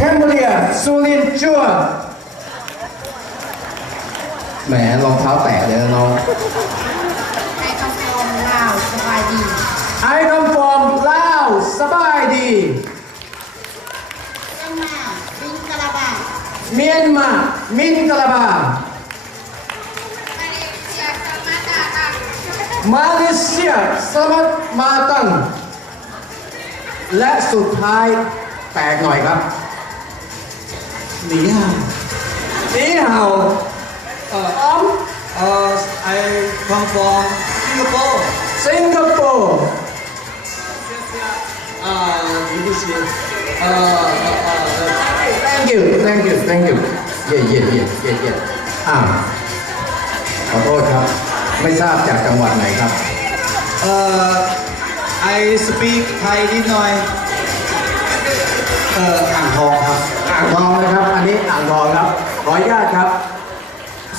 แคมเบเรียสุรินทร์จัวแหมรองเท้าแตะเลยนะน้องไอ้กาแฟของเราสบายดี I come from ลาวสบายดีเจ้ามาวิงกะลาบาเมียนมา มินกะลาบา มาเลเซียสมาตาตังมาเลเซียสมัตมาตัง และสุดท้ายแปลกหน่อยครับ หนีห่าวหนีห่าว Uh, อ้อม uh, I come from Singapore. สิงคโปร์ Uh, this is, uh, uh, uh, thank you thank you thank you เย่เย่เย่เย่เย่อ่าขอโทษครับ ไม่ทราบจากจังหวัดไหนครับ uh, I speak Thai นิดหน่อย เอ่ออ่างทองครับอ่างทองนะครับ อันนี้อ่างทองครับขออนุญาตครับ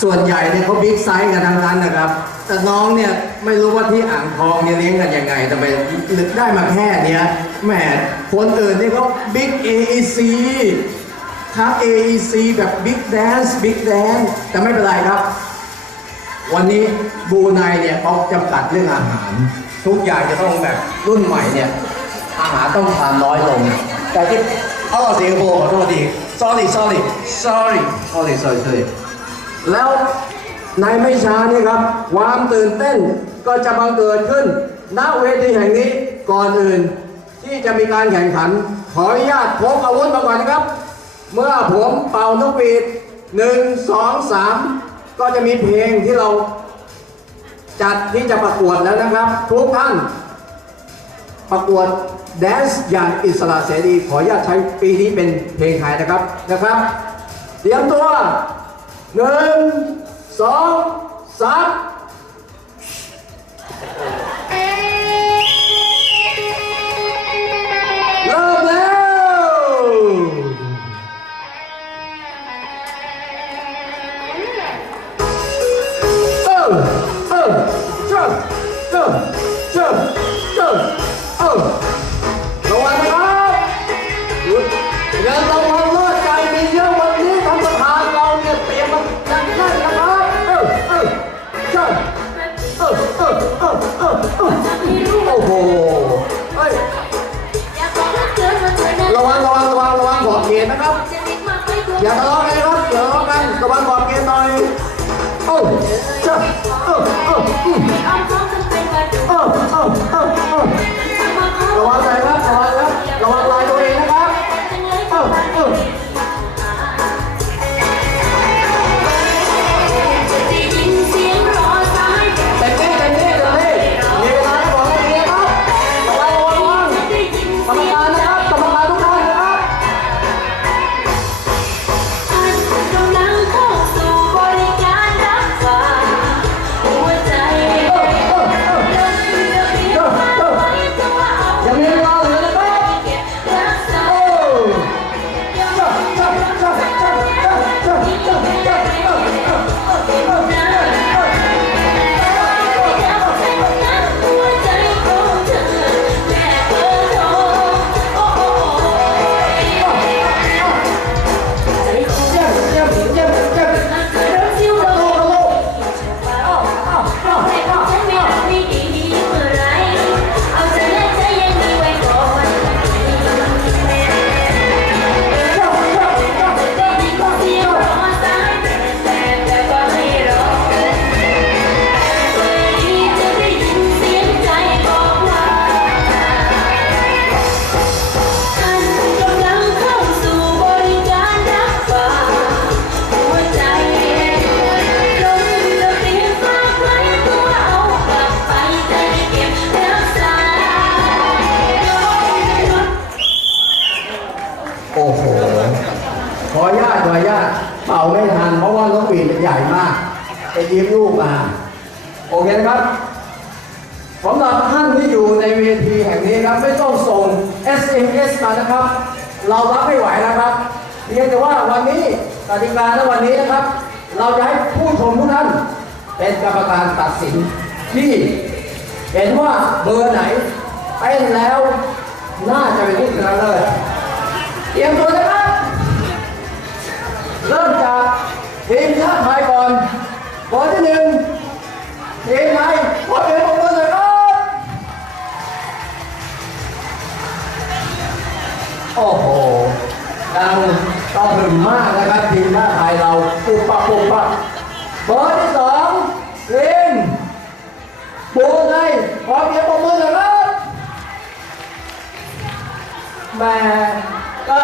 ส่วนใหญ่เนี่ยเขาบิ๊กไซส์กันทั้งนั้นนะครับ แต่น้องเนี่ยไม่รู้ว่าที่อ่างทองเนี่ยเลี้ยงกันยังไงทำไมนึกได้มาแค่เนี้ยแหมคนอื่นนี่เขาบิ๊ก AEC ครับ AEC แบบบิ๊กแดนซ์บิ๊กแดนซ์แต่ไม่เป็นไรครับวันนี้บูไนเนี่ยเขาจำกัดเรื่องอาหาร ทุกอย่างจะต้องแบบรุ่นใหม่เนี่ยอาหารต้องทานน้อยลง แต่ที่อ้อสิงคโปร์ขอโทษดี sorry sorry sorry sorry sorry sorry แล้วในไม่ช้านี่ครับ ความตื่นเต้นก็จะบังเกิดขึ้นณเวทีแห่งนี้ก่อนอื่น ที่จะมีการแข่งขัน ขออนุญาตพกอาวุธมาก่อนนะครับ เมื่อผมเป่านกหวีดหนึ่งสองสามก็จะมีเพลงที่เราจัดที่จะประกวดแล้วนะครับ ทุกท่าน ประกวดแดนซ์อย่างอิสระเสรี ขออนุญาตใช้ปีนี้เป็นเพลงไทยนะครับนะครับ เตรียมตัวหนึ่งสองสาม เขตนะครับ อย่าทะเลาะกันนะครับอย่าทะเลาะกันระวังขอบเขตหน่อยโอ้เจ้าเออเอออืมเออเออเออเออระวังหน่อยครับระ ยืมลูกมา โอเคนะครับสำหรับท่านที่อยู่ในเวทีแห่งนี้ครับไม่ต้องส่ง SMS มานะครับ เรารับไม่ไหวนะครับเพียงแต่ว่าวันนี้กติกาในวันนี้นะครับ เราจะให้ผู้ชมทุกท่านเป็นกรรมการตัดสินที่เห็นว่าเบอร์ไหนเป็นแล้วน่าจะเป็นผู้ชนะเลยศเตรียมตัวนะครับ เริ่มจากทีมชาติไทย เองไงขอเสียงปรบมืต่อครับ โอ้โหดังตะลึงมากนะครับทีมหน้าไทยเราปุ๊บปั๊บปุ๊บปั๊บเบอร์ที่สองลินบูไขอเสียงปรบมืต่อครับแม่ก็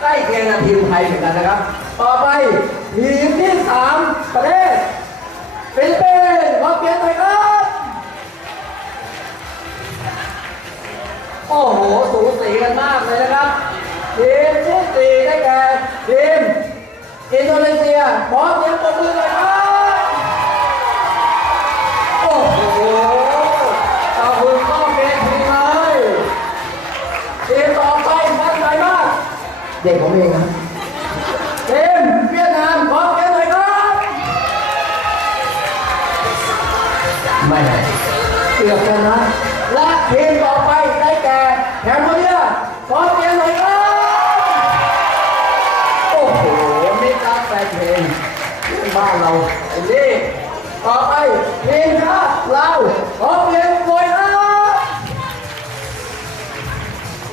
ใกล้คียงกัทีมไทยเหมือนกันนะครับ ต่อไปทีมที่สามประเทศฟิลิปปินส์ ขอเสียงหน่อยครับ โอ้โห สูสีกันมากเลยนะครับทีมที่สี่ได้แก่ทีมอินโดนีเซียขอเสียงปรบมือเลยครับ โอ้โหขอบคุณก็เป็นทีมเลยทีมต่อไปมั่นใจมาก เด็กผมเองนะ ไม่เกือบชนะและทีมต่อไปได้แก่แคมโบเดียขอเสียงหน่อยครับโอ้โหมิตรรักแฟนเพลงเพื่อนบ้านเราอ้นี่ต่อไปทีมชาติเราขอเสียงหน่อยครับ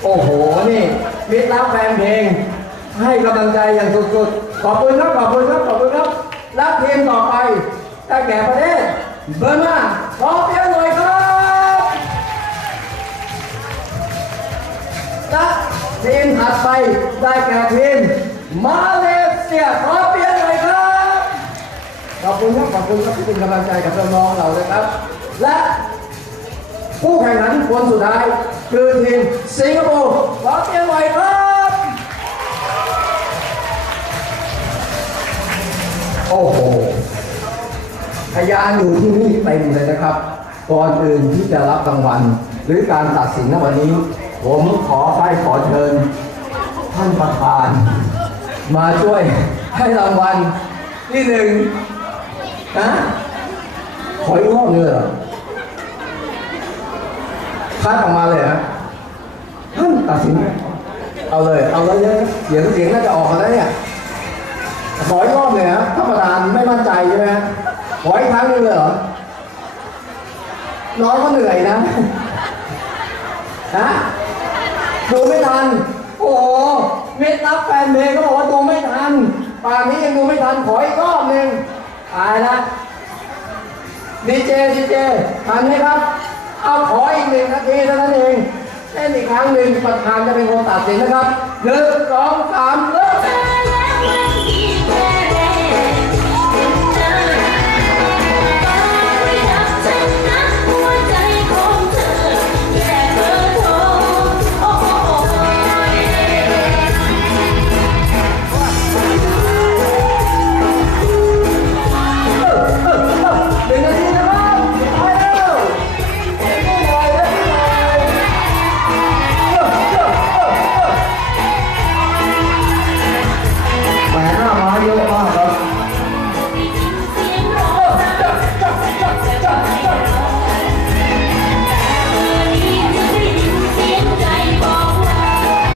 โอ้โหนี่มิตรรักแฟนเพลงให้กำลังใจอย่างสุดๆขอบคุณครับขอบคุณครับขอบคุณครับและทีมต่อไปได้แก่ประเทศเบอร์มา ขอเสียงหน่อยครับและทีมถัดไปได้แก่ทีมมาเลเซียขอเปลี่ยนหน่อยครับขอบคุณครับขอบคุณครับที่เป็นกำลังใจกับน้องๆเรานะครับ และผู้แข่งขันคนสุดท้ายคือทีมสิงคโปร์ขอเปลี่ยนหน่อยครับโอ้โห พยานอยู่ที่นี่เต็มเลยนะครับ ก่อนอื่นที่จะรับรางวัล หรือการตัดสินในวันนี้ ผมขอให้ขอเชิญ ท่านประธาน มาช่วยให้รางวัลที่หนึ่งนะขออีกรอบนึงเหรอคัดออกมาเลยฮะท่านตัดสิน เอาเลย เอาเลยเสียงเสียงน่าจะออกมาแล้วเนี่ยขออีกรอบเลยนะท่านประธานไม่มั่นใจใช่ไหมฮะ ขออีกครั้งหนึงเลยเหรอ น้องก็เหนื่อยนะ ฮะดูไม่ทัน โอ้โหมิตรรักแฟนเพลงเขาบอกว่าดูไม่ทัน ป่านนี้ยังดูไม่ทัน ขออีกรอบหนึ่งตายละดีเจดีเจทันไหมครับ เอาขออีกหนึ่งนาทีเท่านั้นเองเล่นอีกครั้งหนึ่งประธานจะเป็นคนตัดสินนะครับหนึ่งสองสาม